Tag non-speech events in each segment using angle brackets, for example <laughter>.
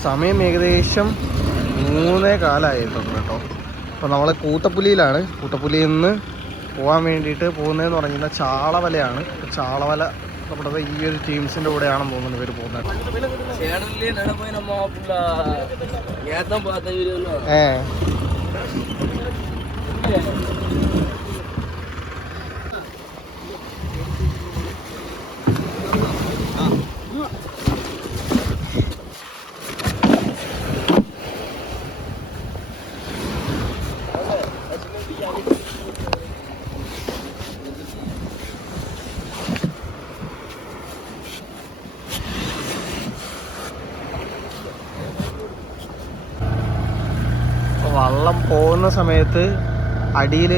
സമയം ഏകദേശം മൂന്നേ കാലമായിരുന്നു കേട്ടോ. അപ്പോൾ നമ്മൾ കൂട്ടപ്പുലിയിലാണ്. കൂട്ടപ്പുലിയിൽ നിന്ന് പോകാൻ വേണ്ടിയിട്ട് പോകുന്നതെന്ന് പറഞ്ഞാൽ ചാളവലയാണ്. ചാളവല നമ്മുടെ ഈ ഒരു ടീംസിന്റെ കൂടെയാണെന്ന് തോന്നുന്നു ഇവർ പോകുന്നത് ഏ. വള്ളം പോകുന്ന സമയത്ത് അടിയിൽ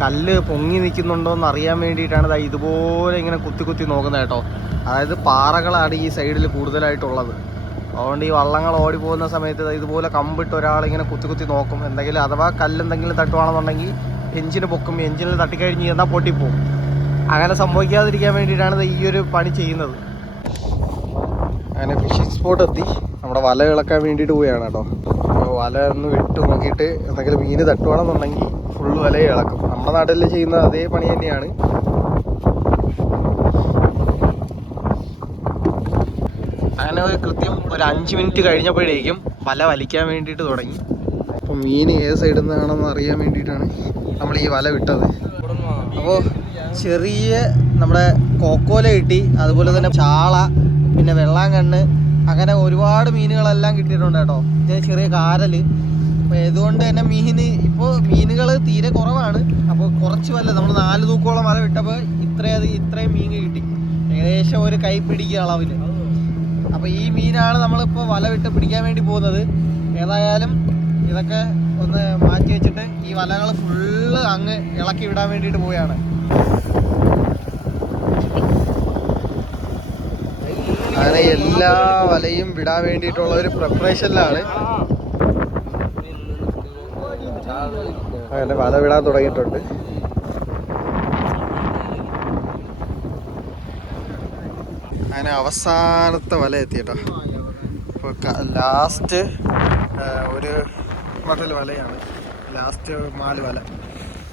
കല്ല് പൊങ്ങി നിൽക്കുന്നുണ്ടോ എന്ന് അറിയാൻ വേണ്ടിയിട്ടാണ് ദാ ഇതുപോലെ ഇങ്ങനെ കുത്തി കുത്തി നോക്കുന്നത് കേട്ടോ. അതായത് പാറകളാണ് ഈ സൈഡിൽ കൂടുതലായിട്ടുള്ളത്. അതുകൊണ്ട് ഈ വള്ളങ്ങൾ ഓടി പോകുന്ന സമയത്ത് ഇതുപോലെ കമ്പിട്ട് ഒരാളിങ്ങനെ കുത്തി കുത്തി നോക്കും. എന്തെങ്കിലും അഥവാ കല്ലെന്തെങ്കിലും തട്ടുവാണെന്നുണ്ടെങ്കിൽ എഞ്ചിന് പൊക്കും. എഞ്ചിനിൽ തട്ടിക്കഴിഞ്ഞ് എന്നാൽ പൊട്ടിപ്പോവും. അങ്ങനെ സംഭവിക്കാതിരിക്കാൻ വേണ്ടിയിട്ടാണ് ഈ ഒരു പണി ചെയ്യുന്നത്. അങ്ങനെ ഫിഷിംഗ് സ്പോട്ട് എത്തി നമ്മുടെ വല ഇളക്കാൻ വേണ്ടിയിട്ട് പോവുകയാണ് കേട്ടോ. അപ്പോൾ വല ഒന്ന് വിട്ട് നോക്കിയിട്ട് എന്തെങ്കിലും മീൻ തട്ടുവാണെന്നുണ്ടെങ്കിൽ ഫുള്ള് വല ഇളക്കും. നമ്മുടെ നാട്ടിൽ ചെയ്യുന്ന അതേ പണി തന്നെയാണ്. അങ്ങനെ ഒരു കൃത്യം ഒരു അഞ്ച് മിനിറ്റ് കഴിഞ്ഞപ്പോഴേക്കും വല വലിക്കാൻ വേണ്ടിയിട്ട് തുടങ്ങി. അപ്പോൾ മീൻ ഏത് സൈഡിൽ നിന്നാണെന്ന് അറിയാൻ വേണ്ടിയിട്ടാണ് നമ്മൾ ഈ വല വിട്ടത്. അപ്പോൾ ചെറിയ നമ്മുടെ കോക്കോല കിട്ടി അതുപോലെ തന്നെ ചാള പിന്നെ വെള്ളാങ്കണ്ണ് അങ്ങനെ ഒരുപാട് മീനുകളെല്ലാം കിട്ടിയിട്ടുണ്ട് കേട്ടോ. ഇതേ ചെറിയ കാരൽ. ഇതുകൊണ്ട് തന്നെ മീൻ ഇപ്പോൾ മീനുകൾ തീരെ കുറവാണ്. അപ്പോൾ കുറച്ച് വല്ല നമ്മൾ നാല് തൂക്കോളം വല വിട്ടപ്പോൾ ഇത്രയത് ഇത്രയും മീൻ കിട്ടി. ഏകദേശം ഒരു കൈ പിടിക്കുക അളവിൽ അപ്പോൾ ഈ മീനാണ് നമ്മളിപ്പോൾ വല വിട്ട് പിടിക്കാൻ വേണ്ടി പോകുന്നത്. ഏതായാലും ഇതൊക്കെ ഒന്ന് മാറ്റി വെച്ചിട്ട് ഈ വലകൾ ഫുള്ള് അങ്ങ് ഇളക്കി വിടാൻ വേണ്ടിയിട്ട് പോവുകയാണ്. അങ്ങനെ എല്ലാ വലയും വിടാൻ വേണ്ടിയിട്ടുള്ള ഒരു പ്രിപ്പറേഷനിലാണ് അങ്ങനെ വല വിടാൻ തുടങ്ങിയിട്ടുണ്ട്. അങ്ങനെ അവസാനത്തെ വല എത്തിയിട്ടോ. ഇപ്പോൾ ലാസ്റ്റ് ഒരു മതൽ വലയാണ്. ലാസ്റ്റ് മാൽ വല.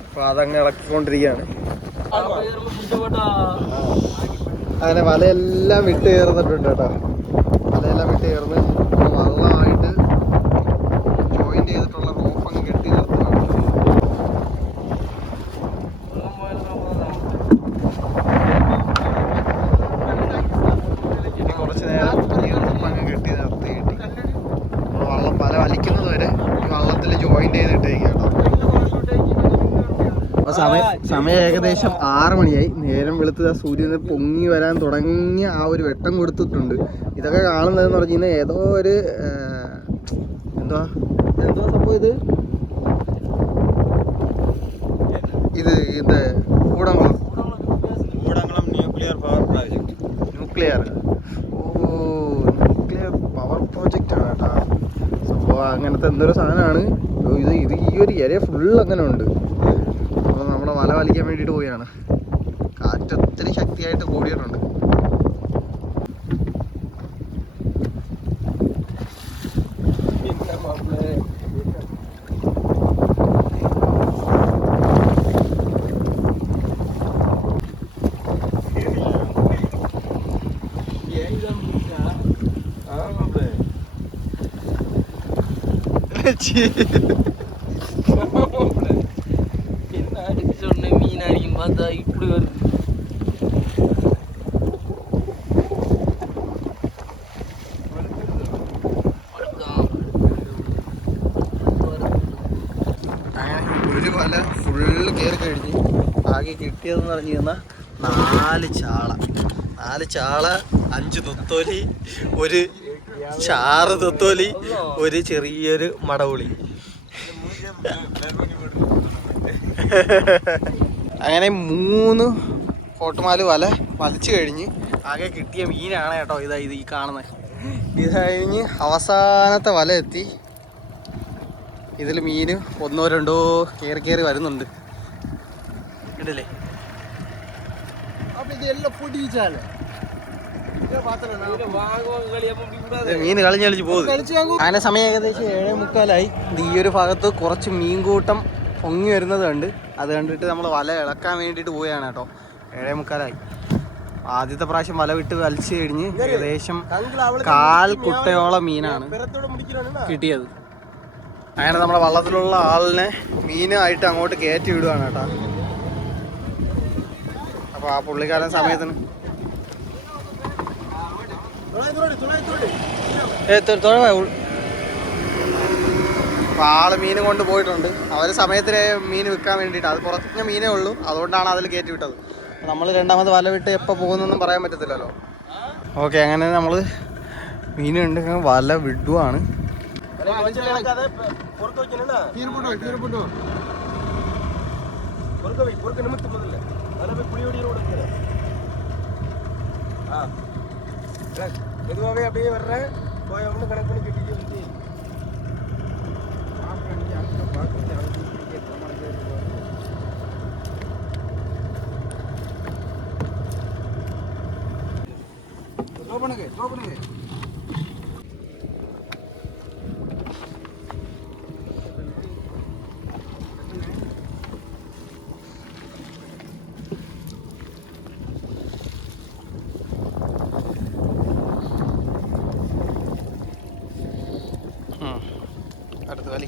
അപ്പോൾ അതങ്ങ് ഇളക്കിക്കൊണ്ടിരിക്കുകയാണ്. അങ്ങനെ വലയെല്ലാം വിട്ട് കയറുന്നിട്ടുണ്ട് കേട്ടോ. വലയെല്ലാം വിട്ട് കയറുന്ന് വള്ളമായിട്ട് ജോയിന്റ് ചെയ്തിട്ടുള്ള റോപ്പ് അങ്ങ് കെട്ടി നിർത്തുകയാണ് ഇനി കുറച്ച് നേരം ഈ റോപ്പ് അങ്ങ് കെട്ടി നിർത്തി കെട്ടി നമ്മൾ വള്ളം വല വലിക്കുന്നത് വരെ ഈ വള്ളത്തിൽ ജോയിന്റ് ചെയ്തിട്ടേക്ക് കേട്ടോ അപ്പൊ സമയം ഏകദേശം ആറ് മണിയായി. നേരം വെളുത്ത് ആ സൂര്യൻ പൊങ്ങി വരാൻ തുടങ്ങിയ ആ ഒരു വെട്ടം കൊടുത്തിട്ടുണ്ട്. ഇതൊക്കെ കാണുന്നതെന്ന് പറഞ്ഞു കഴിഞ്ഞാൽ ഏതോ ഒരു എന്തോ എന്തുവാ? എന്തുവാ സംഭവം ഇത്? ഇത് ഇത് Kudankulam Kudankulam nuclear power project. Nuclear. ഓ ന്യൂക്ലിയർ പവർ പ്രോജക്റ്റ് ആണ് കേട്ടോ. സംഭവം അങ്ങനത്തെ എന്തൊരു സാധനമാണ്. ഇത് ഇത് ഈ ഒരു ഏരിയ ഫുൾ അങ്ങനെ ഉണ്ട്. മല വലിക്കാൻ വേണ്ടിയിട്ട് പോവുകയാണ്. കാറ്റ് ഒത്തിരി ശക്തിയായിട്ട് കൂടിയിട്ടുണ്ട്. Cheers. <laughs> மீன் அடிக்கும் பார்த்தா இப்படி வருது അങ്ങനെ ഒരു വല ഫുള്ള് കയറി കഴിഞ്ഞ് ആകെ കിട്ടിയതെന്ന് പറഞ്ഞു കഴിഞ്ഞാൽ നാല് ചാള നാല് ചാള അഞ്ച് തൊത്തോലി ഒരു ചാറ് തൊത്തോലി ഒരു ചെറിയൊരു മടവുളി അങ്ങനെ മൂന്ന് കോട്ടുമാൽ വല വലിച്ചു കഴിഞ്ഞ് ആകെ കിട്ടിയ മീനാണ് കേട്ടോ ഇതാ ഇത് ഈ കാണുന്നത് ഇത് കഴിഞ്ഞ് അവസാനത്തെ വല എത്തി. ഇതിൽ മീൻ ഒന്നോ രണ്ടോ കയറി കയറി വരുന്നുണ്ട്. ഇടല്ലേ മീൻ കളിഞ്ഞളിച്ച് പോകും. അങ്ങനെ സമയം ഏകദേശം ഏഴേ മുക്കാലായി. ഈ ഒരു ഭാഗത്ത് കുറച്ച് മീൻകൂട്ടം പൊങ്ങി വരുന്നത് കണ്ട്. അത് കണ്ടിട്ട് നമ്മൾ വല ഇളക്കാൻ വേണ്ടിയിട്ട് പോവുകയാണ് കേട്ടോ. ഏഴേ മുക്കാലായി. ആദ്യത്തെ പ്രാവശ്യം വല വിട്ട് വലിച്ചു കഴിഞ്ഞ് ഏകദേശം കാൽ കുട്ടയോളം മീനാണ് കിട്ടിയത്. അങ്ങനെ നമ്മളെ വള്ളത്തിലുള്ള ആളിനെ മീനായിട്ട് അങ്ങോട്ട് കയറ്റി വിടുവാണ് കേട്ടോ. അപ്പോൾ ആ പുള്ളിക്കാരൻ സമയത്തിന് ഏ, തൊ- തൊഴവാ, ഉൾ- അപ്പൊ ആള് മീൻ കൊണ്ട് പോയിട്ടുണ്ട് അവര് സമയത്തിന് മീൻ വിൽക്കാൻ വേണ്ടിയിട്ട് അത് കുറഞ്ഞ മീനേ ഉള്ളൂ അതുകൊണ്ടാണ് അതിൽ കയറ്റി വിട്ടത് നമ്മൾ രണ്ടാമത് വല വിട്ട് എപ്പോൾ പോകുന്നൊന്നും പറയാൻ പറ്റത്തില്ലല്ലോ ഓക്കെ അങ്ങനെ നമ്മൾ മീൻ ഉണ്ട് വല വിടുവാണ് மெதுவாகவே அப்படியே வர்றேன் போய் அவனு கணக்கு பண்ணி கட்டிட்டு பண்ணுங்க ட்ரோ பண்ணுங்க அடுத்த வழி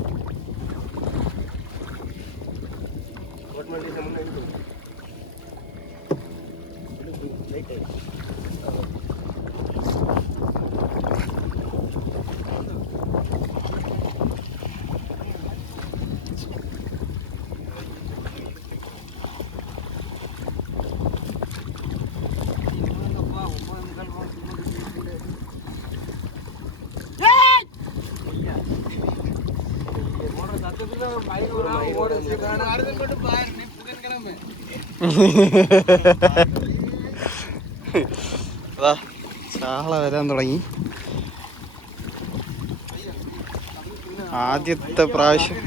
ചാള വരാൻ തുടങ്ങി. ആദ്യത്തെ പ്രാവശ്യം.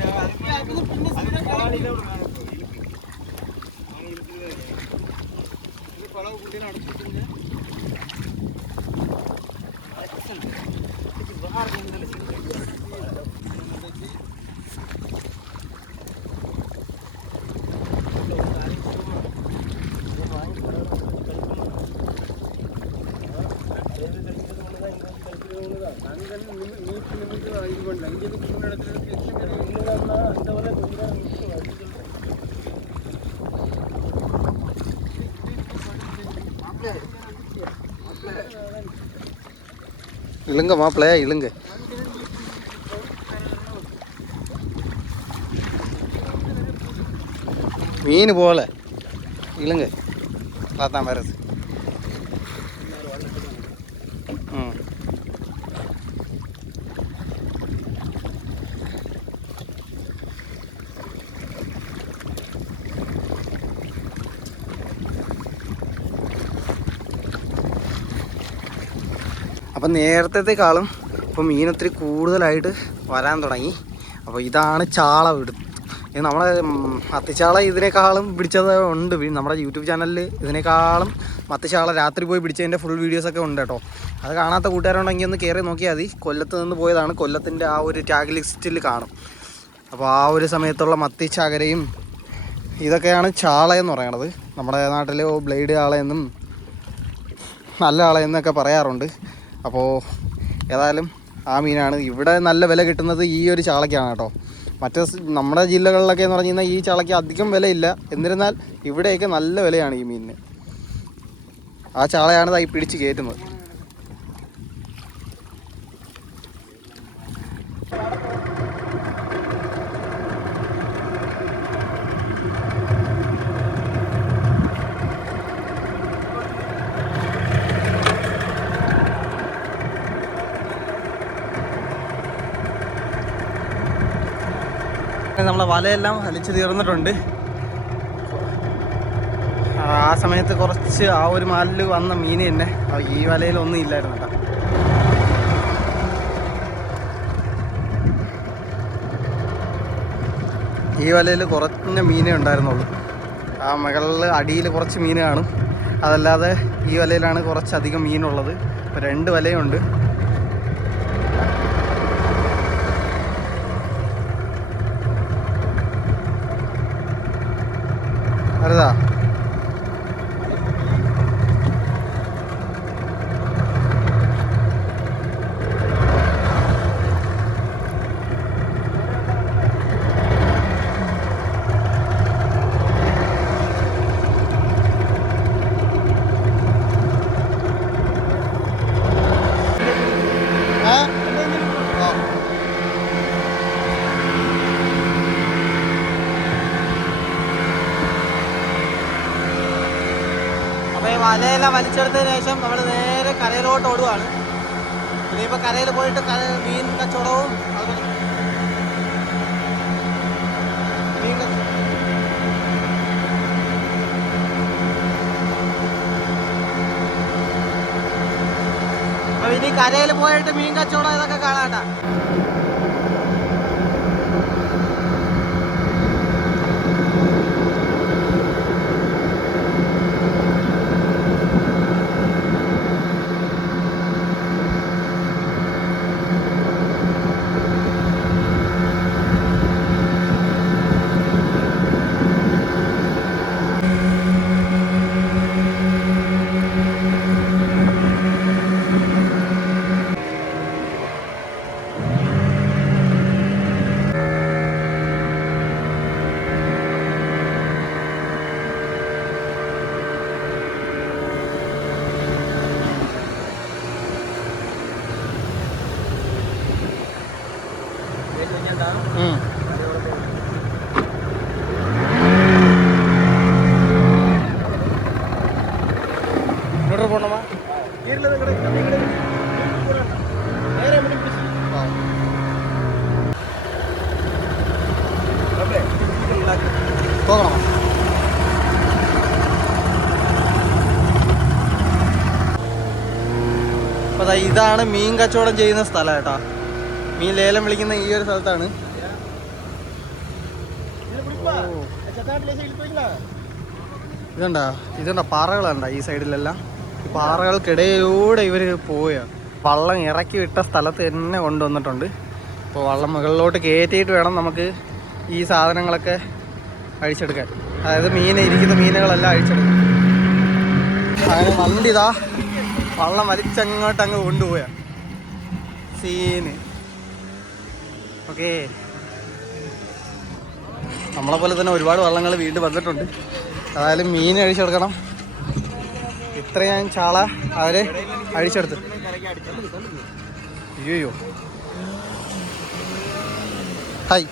இழுங்க மாப்பிள்ளையா இழுங்க மீன் போகல இழுங்க பார்த்தா வருது അപ്പം നേരത്തേക്കാളും ഇപ്പം മീൻ ഒത്തിരി കൂടുതലായിട്ട് വരാൻ തുടങ്ങി. അപ്പോൾ ഇതാണ് ചാള വിടുത്ത് നമ്മളെ മത്തിച്ചാള ഇതിനേക്കാളും പിടിച്ചത് ഉണ്ട്. നമ്മുടെ യൂട്യൂബ് ചാനലിൽ ഇതിനേക്കാളും മത്തിച്ചാള രാത്രി പോയി പിടിച്ചതിന്റെ ഫുൾ വീഡിയോസൊക്കെ ഉണ്ട് കേട്ടോ. അത് കാണാത്ത കൂട്ടുകാരുണ്ടെങ്കിൽ ഒന്ന് കയറി നോക്കിയാൽ മതി. കൊല്ലത്ത് നിന്ന് പോയതാണ്. കൊല്ലത്തിന്റെ ആ ഒരു ടാഗ് ലിസ്റ്റിൽ കാണും. അപ്പോൾ ആ ഒരു സമയത്തുള്ള മത്തിച്ചാകരയും ഇതൊക്കെയാണ് ചാള എന്ന് പറയണത്. നമ്മുടെ നാട്ടിൽ ബ്ലേഡ് ആളെന്നും നല്ല ആളെന്നൊക്കെ പറയാറുണ്ട്. അപ്പോൾ ഏതായാലും ആ മീനാണ്. ഇവിടെ നല്ല വില കിട്ടുന്നത് ഈ ഒരു ചാളക്കാണ് കേട്ടോ. മറ്റ് നമ്മുടെ ജില്ലകളിലൊക്കെ എന്ന് പറഞ്ഞു കഴിഞ്ഞാൽ ഈ ചാളയ്ക്ക് അധികം വിലയില്ല. എന്നിരുന്നാൽ ഇവിടെയൊക്കെ നല്ല വിലയാണ് ഈ മീനിന്. ആ ചാളയാണ് ഇതായി പിടിച്ച് കയറ്റുന്നത്. നമ്മളെ വലയെല്ലാം വലിച്ചു തീർന്നിട്ടുണ്ട്. ആ സമയത്ത് കുറച്ച് ആ ഒരു മാലിൽ വന്ന മീൻ തന്നെ. ഈ വലയിലൊന്നും ഇല്ലായിരുന്നു കേട്ടോ. ഈ വലയിൽ കുറഞ്ഞ മീനേ ഉണ്ടായിരുന്നുള്ളൂ. ആ മുകളിൽ അടിയിൽ കുറച്ച് മീൻ കാണും. അതല്ലാതെ ഈ വലയിലാണ് കുറച്ചധികം മീനുള്ളത്. രണ്ട് വലയുണ്ട്. വലയെല്ലാം വലിച്ചെടുത്തതിന് ശേഷം നമ്മൾ നേരെ കരയിലോട്ട് ഓടുവാണ്. ഇനിയിപ്പോൾ കരയിൽ പോയിട്ട് കര മീൻ കച്ചവടവും അതുപോലെ മീൻ ഇനി കരയിൽ പോയിട്ട് മീൻ കച്ചവടം ഇതൊക്കെ കാണാട്ടാ ഇതാണ് മീൻ കച്ചവടം ചെയ്യുന്ന സ്ഥലം കേട്ടോ. മീൻ ലേലം വിളിക്കുന്ന ഈ ഒരു സ്ഥലത്താണ്. ഇതുണ്ടാ? ഇതുണ്ടാ പാറകളുണ്ട ഈ സൈഡിലെല്ലാം? പാറകൾക്കിടയിലൂടെ ഇവർ പോയ വള്ളം ഇറക്കി വിട്ട സ്ഥലത്ത് തന്നെ കൊണ്ടുവന്നിട്ടുണ്ട്. അപ്പോൾ വള്ളം മുകളിലോട്ട് കയറ്റിയിട്ട് വേണം നമുക്ക് ഈ സാധനങ്ങളൊക്കെ അഴിച്ചെടുക്കാൻ. അതായത് മീൻ ഇരിക്കുന്ന മീനുകളെല്ലാം അഴിച്ചെടുക്കാൻ. അങ്ങനെ വണ്ടി ഇതാ വള്ളം വലിച്ചങ്ങോട്ട് അങ്ങ് കൊണ്ടുപോയാ. സീന്. ഓക്കേ. നമ്മളെ പോലെ തന്നെ ഒരുപാട് വള്ളങ്ങൾ വീണ്ടും വന്നിട്ടുണ്ട്. അതായാലും മീൻ അഴിച്ചെടുക്കണം. ഇത്ര ഞാൻ ചാള അവർ അഴിച്ചെടുത്ത്. അയ്യോ ഹായ്